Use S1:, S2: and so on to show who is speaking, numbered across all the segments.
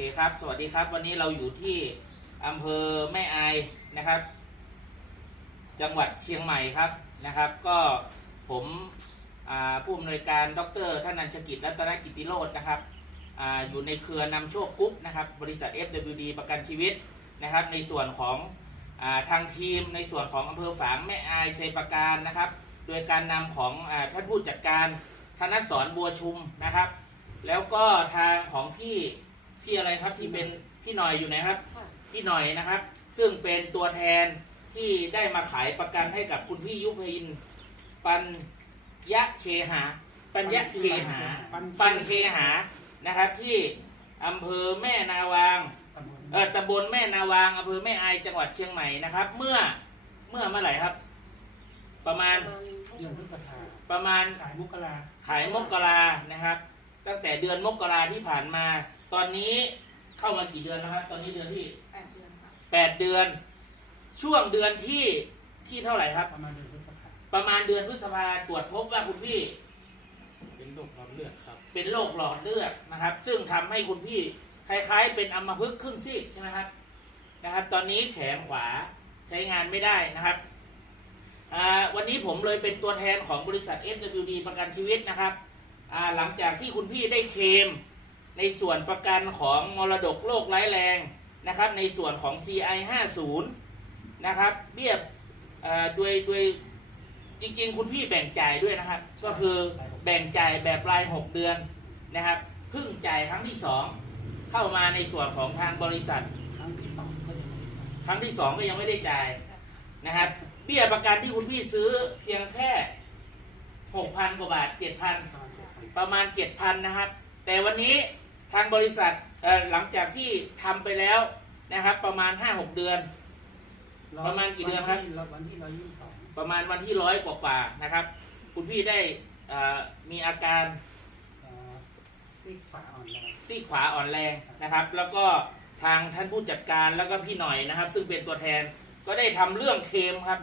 S1: เคครับ สวัสดีครับ วันนี้เราอยู่ที่อำเภอแม่อายนะครับ จังหวัดเชียงใหม่ครับนะครับ ก็ผมผู้อำนวยการดรท่านันชกิจรัตนกิติโรจน์นะครับออยู่ในเครือนำโชคกรุ๊ปนะครับ บริษัท FWD ประกันชีวิตนะครับ ในส่วนของอทางทีมในส่วนของอำเภอฝางแม่อายชัยประการนะครับ โดยการนำของอท่านผู้จัดการธนสอนบัวชุมนะครับ แล้วก็ทางของพี่ พี่อะไรครับที่เป็นพี่หน่อยอยู่ไหนครับ
S2: ค่ะ
S1: พี่หน่อยนะครับ ซึ่งเป็นตัวแทนที่ได้มาขายประกันให้กับคุณพี่ยุพิน ปัญยะเคหา ปัญญะเคหา ปันเคหานะครับ ที่อำเภอแม่นาวางเออตำบลแม่นาวางอำเภอแม่อายจังหวัดเชียงใหม่นะครับ เมื่อเมื่อเมื่อไหร่ครับ ประมาณ
S2: ประมาณ
S3: เดือนพฤษภา
S1: ประมาณ
S3: ขายมกรา
S1: ขายมกรานะครับ ตั้งแต่เดือนมกราที่ผ่านมา ตอนนี้เข้ามากี่เดือนแล้วครับ ตอนนี้เดือนที่
S2: แปดเดือนค่ะ
S1: แปดเดือน ช่วงเดือนที่ที่เท่าไหร่ครับ
S3: ประมาณเดือนพฤษภา
S1: ประมาณเดือนพฤษภาตรวจพบว่าคุณพี่
S3: เป็นโรคหลอดเลือดครับ
S1: เป็นโรคหลอดเลือดนะครับ ซึ่งทำให้คุณพี่คล้าย ๆ เป็นอัมพฤกษ์ครึ่งซีกใช่ไหมครับนะครับ ตอนนี้แขนขวาใช้งานไม่ได้นะครับอ่าวันนี้ผมเลยเป็นตัวแทนของบริษัท FWD ประกันชีวิตนะครับอ่า หลังจากที่คุณพี่ได้เคลมในส่วนประกันของมรดกโลกร้ายแรงนะครับในส่วนของ CI 50นะครับเบี้ยด้วยด้วยจริง ๆ คุณพี่แบ่งจ่ายด้วยนะครับ ก็คือแบ่งจ่ายแบบราย 6 เดือนนะครับพึ่งจ่ายครั้งที่ 2 เข้ามาในส่วนของทางบริษัท
S3: ครั้งที่2ก็ยัง
S1: ก็ยังไม่ได้จ่ายนะครับเบี้ยประกันที่คุณพี่ซื้อเพียงแค่ 6,000 กว่าบาท
S3: 7,000
S1: ประมาณเจ็ดพันนะครับ แต่วันนี้ทางบริษัทเอ่อหลังจากที่ทำไปแล้วนะครับ ประมาณห้าหกเดือน ประมาณกี่เดือนครับ
S3: วันที่ร้อยยี่สิบสอง
S1: ประมาณวันที่ร้อยกว่าๆนะครับ คุณพี่ได้เอ่อมีอาการ
S3: เอ่อซีกฝาอ่อนแรง
S1: ซีกขวาอ่อนแรงนะครับ แล้วก็ทางท่านผู้จัดการแล้วก็พี่หน่อยนะครับ ซึ่งเป็นตัวแทนก็ได้ทำเรื่องเคลมครับ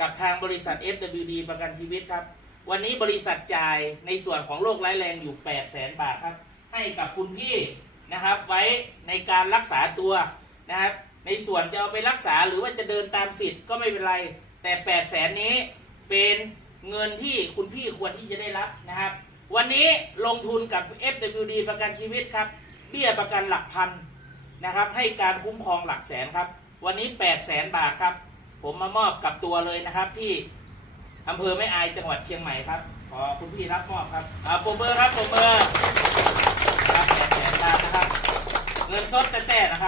S1: กับทางบริษัท FWD ประกันชีวิตครับ วันนี้บริษัทจ่ายในส่วนของโรคร้ายแรงอยู่8 0 0แสนบาทครับ ให้กับคุณพี่นะครับไว้ในการรักษาตัวนะครับในส่วนจะเอาไปรักษาหรือว่าจะเดินตามสิทธิ์ก็ไม่เป็นไร แต่8 0 0แสนนี้เป็นเงินที่คุณพี่ควรที่จะได้รับนะครับ วันนี้ลงทุนกับ FWD ประกันชีวิตครับเบี้ยประกันหลักพันนะครับ ให้การคุ้มครองหลักแสนครับ วันนี้ 8 0 0แสนบาทครับ ผมมามอบกับตัวเลยนะครับที่ อำเภอแม่อายจังหวัดเชียงใหม่ครับ ขอคุณพี่รับมอบครับอ่าโปรเบอร์ครับโปรเบอร์ครับแสนแสนบานนะครับ เงินสดแต่ๆนะครับ